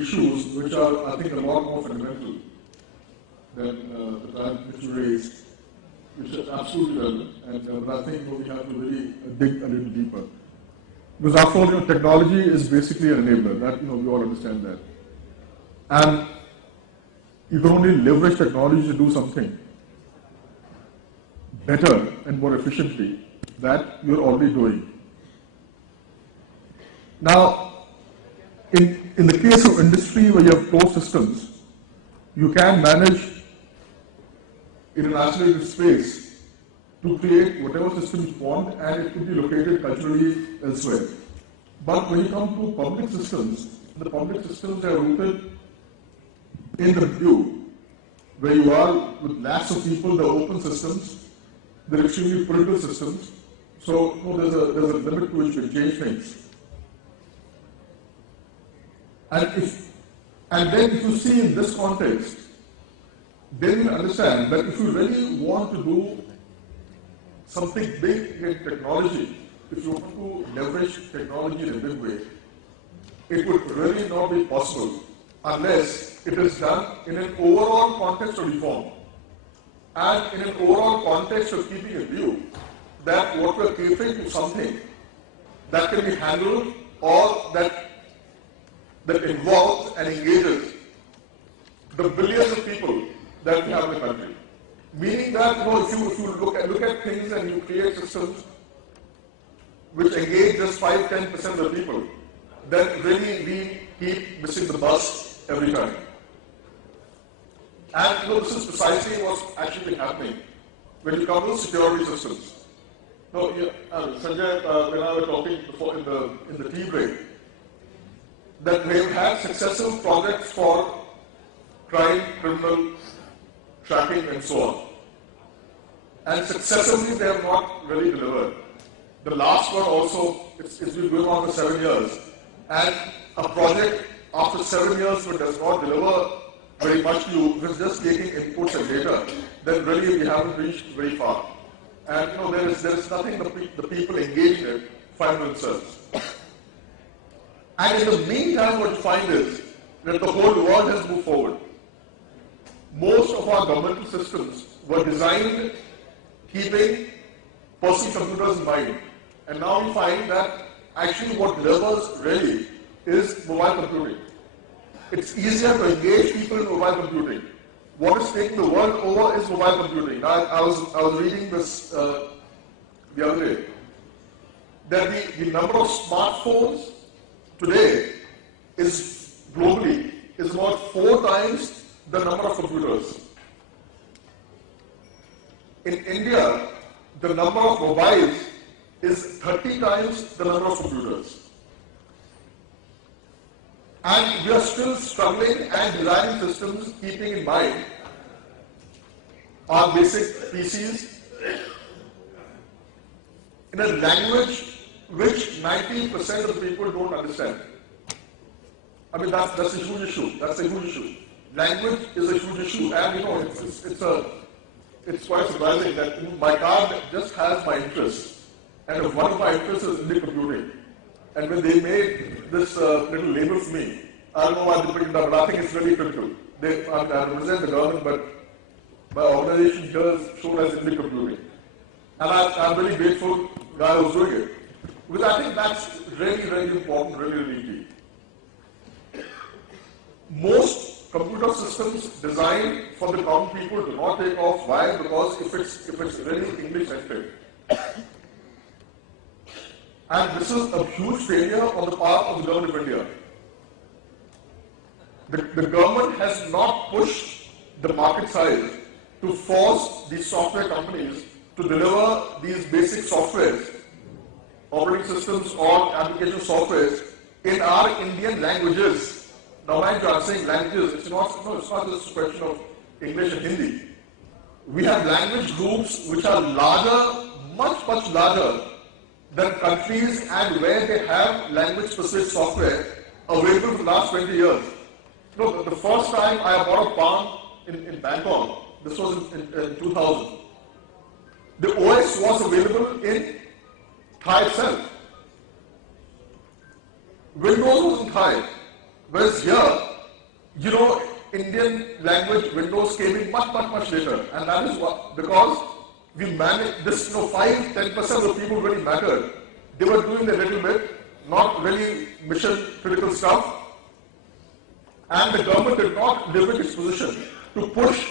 issues which are, I think, a lot more fundamental than the time which you raised, which is absolutely relevant, and but I think we have to really dig a little deeper. Because after all, technology is basically an enabler. That we all understand that, and you can only leverage technology to do something better and more efficiently that you're already doing. Now, in the case of industry where you have closed systems, you can manage in an isolated space to create whatever system you want, and it could be located culturally elsewhere. But when you come to public systems, the public systems are rooted in the view where you are with lakhs of people, they're open systems, they're extremely political systems, so there's a limit to which you can change things. And then if you see in this context, then you understand that if you really want to do something big in technology, if you want to leverage technology in a big way, it would really not be possible unless it is done in an overall context of reform and in an overall context of keeping in view that what we are catering to something that can be handled or that involves and engages the billions of people that we have in the country. Meaning that if you look at things and you create systems which engage just 5-10% of the people, then really we keep missing the bus every time. And this is precisely what's actually happening when you come to security systems. Sanjay, when I was talking before in the tea break, that they've had successive projects for crime, criminal tracking, and so on. And successively they have not really delivered. The last one also, it's been going on for 7 years. And a project after 7 years which does not deliver very much to you, if it's just taking inputs and data, then really we haven't reached very far. And there is nothing the people engaged in find themselves. And in the meantime, what you find is that the whole world has moved forward. Most of our governmental systems were designed keeping personal computers in mind. And now we find that actually what delivers really is mobile computing. It's easier to engage people in mobile computing. What is taking the world over is mobile computing. I was reading this the other day, that the number of smartphones today is globally is about 4 times the number of computers. In India, the number of mobiles is 30 times the number of computers. And we are still struggling and designing systems keeping in mind our basic PCs in a language which 90% of the people don't understand. I mean, that's a huge issue. That's a huge issue. Language is a huge issue, and it's quite surprising that my card just has my interests, and if one of my interests is Indian computing, and when they made this little label for me, I don't know why they put it up, but I think it's really critical. I represent the government, but my organization here is shown as Indian computing, and I'm really grateful to the guy who's doing it, because I think that's really, really important, really, really key. Most computer systems designed for the common people do not take off. Why? Because if it's really English-centric. And this is a huge failure on the part of the government of India. The government has not pushed the market size to force these software companies to deliver these basic softwares, operating systems or application softwares in our Indian languages. Now, mind you, I'm saying languages, it's not just a question of English and Hindi. We have language groups which are larger, much larger than countries and where they have language-specific software available for the last 20 years. The first time I bought a Palm in Bangkok, this was in 2000. The OS was available in Thai itself. Windows was in Thai. Whereas here, You know, Indian language Windows came in much later, and that is what, because we managed this, 5-10% of the people really mattered. They were doing a little bit, not really mission critical stuff, and the government did not leverage its position to push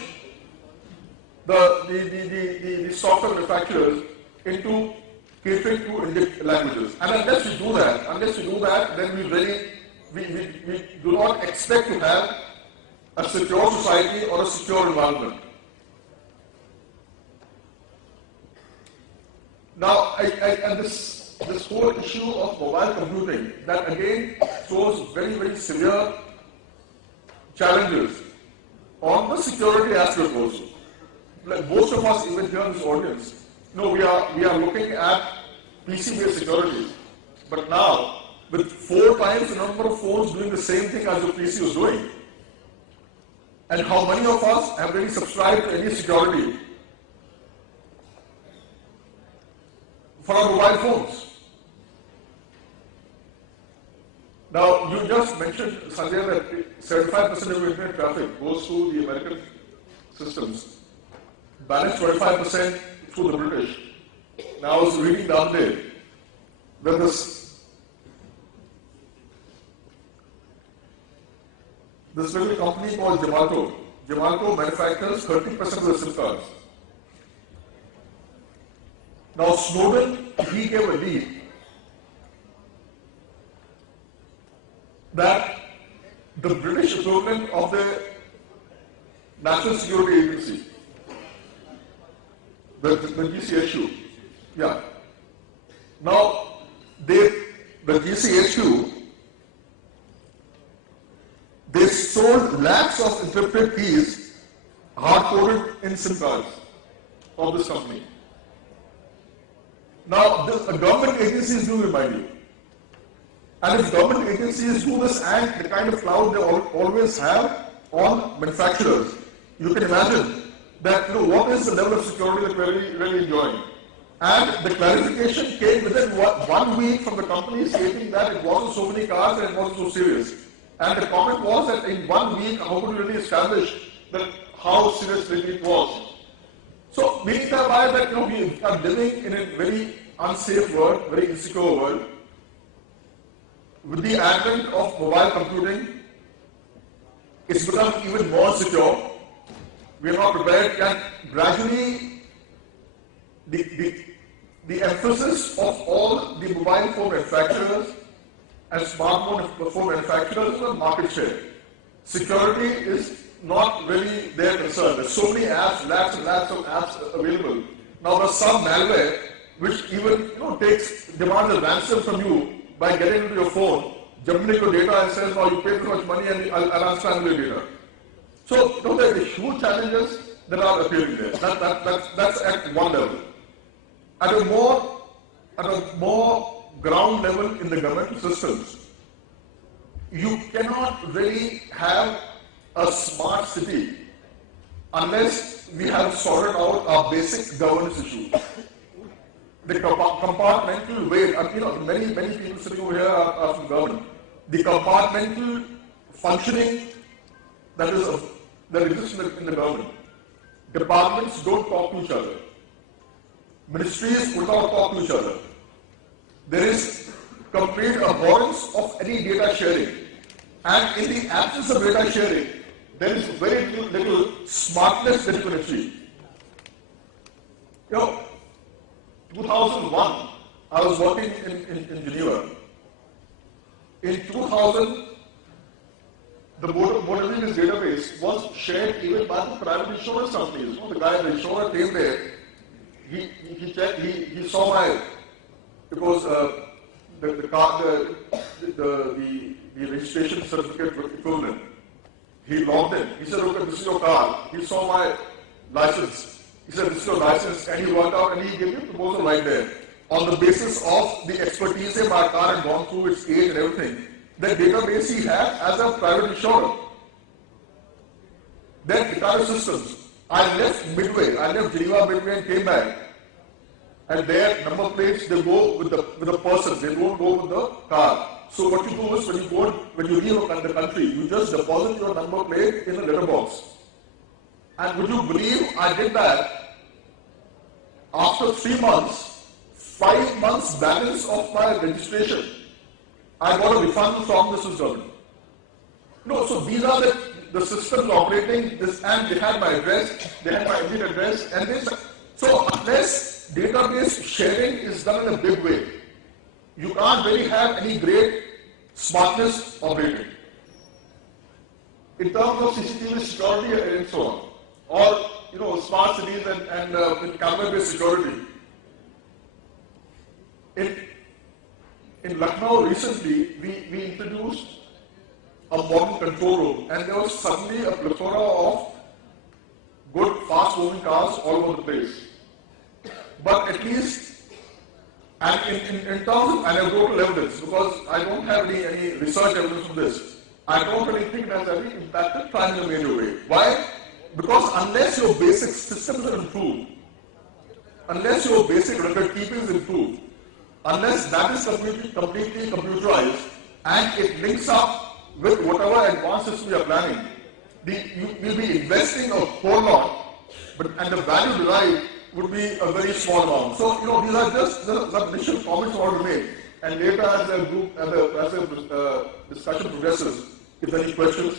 the software manufacturers into catering to Indian languages. And unless we do that, then we do not expect to have a secure society or a secure environment. Now, and this whole issue of mobile computing, that again throws very severe challenges on the security aspect also. Like most of us, even here in this audience, we are looking at PC-based security. But now, with 4 times the number of phones doing the same thing as your PC was doing, and how many of us have really subscribed to any security for our mobile phones? Now, you just mentioned, Sanjay, that 75% of internet traffic goes through the American systems, balanced 25% through the British. Now, I was reading down there that this little company called Gemalto manufactures 30% of the SIM cards. Now, Snowden, he gave a lead that the British equivalent of the National Security Agency, the GCHQ, yeah. Now, the GCHQ, they sold lakhs of encrypted keys hard-coded in SIM cards of this company. Now, a government agencies do remind you. And if government agencies do this and the kind of cloud they always have on manufacturers, you can imagine that what is the level of security that we're really enjoying. And the clarification came within 1 week from the company stating that it wasn't so many cars and it wasn't so serious. And the comment was that in 1 week, how could you really establish that how serious really it was? So, meaning thereby that we are living in a very unsafe world, very insecure world. With the advent of mobile computing, it's become even more secure. We are not prepared, and gradually the emphasis of all the mobile phone manufacturers and smartphone phone manufacturers is on market share. Security is not really their concern. There's so many apps, lakhs and lakhs of apps available. Now there's some malware which even demands a ransom from you by getting into your phone, jumping into your data and says, "Oh, you paid so much money and I'll unscramble your data." So there are huge challenges that are appearing there. That's at one level. At a more ground level in the government systems, you cannot really have a smart city unless we have sorted out our basic governance issues. The compartmental way, many people sitting over here are from government. The compartmental functioning that exists in the government. Departments don't talk to each other. Ministries do not talk to each other. There is complete abhorrence of any data sharing. And in the absence of data sharing, there is very little smartness that you can achieve. 2001, I was working in Geneva. In 2000, the motor vehicle database was shared even by the private insurance companies. The guy, the insurer came there, he checked, he saw my, because the registration certificate equivalent. He logged in. He said, "Okay, this is your car." He saw my license. He said, "This is your license," and he worked out and he gave me a proposal right there. On the basis of the expertise in my car and gone through its age and everything, the database he had as a private insurer. Then Tata Systems. I left Geneva midway and came back. And their number plates, they go with the person, they don't go with the car. So what you do is when you leave the country, you just deposit your number plate in a letterbox. And would you believe I did that? After 3 months, 5 months balance of my registration, I got a refund from the Swiss government. No, so these are the systems operating this, and they had my address, they had my Indian address, and this. So unless database sharing is done in a big way, you can't really have any great smartness operating. In terms of CCTV security and so on, or smart cities and with camera-based security. In Lucknow recently, we introduced a modern control room, and there was suddenly a plethora of good, fast-moving cars all over the place. But at least, and in terms of anecdotal evidence, because I don't have any research evidence on this, I don't really think that's really impacted crime in a major way. Why? Because unless your basic systems are improved, unless your basic record keeping is improved, unless that is completely computerized and it links up with whatever advanced system you are planning, you will be investing a whole lot, and the value derived would be a very small amount. So, these are just some initial comments I want to make. And later, as the discussion progresses, if there are any questions,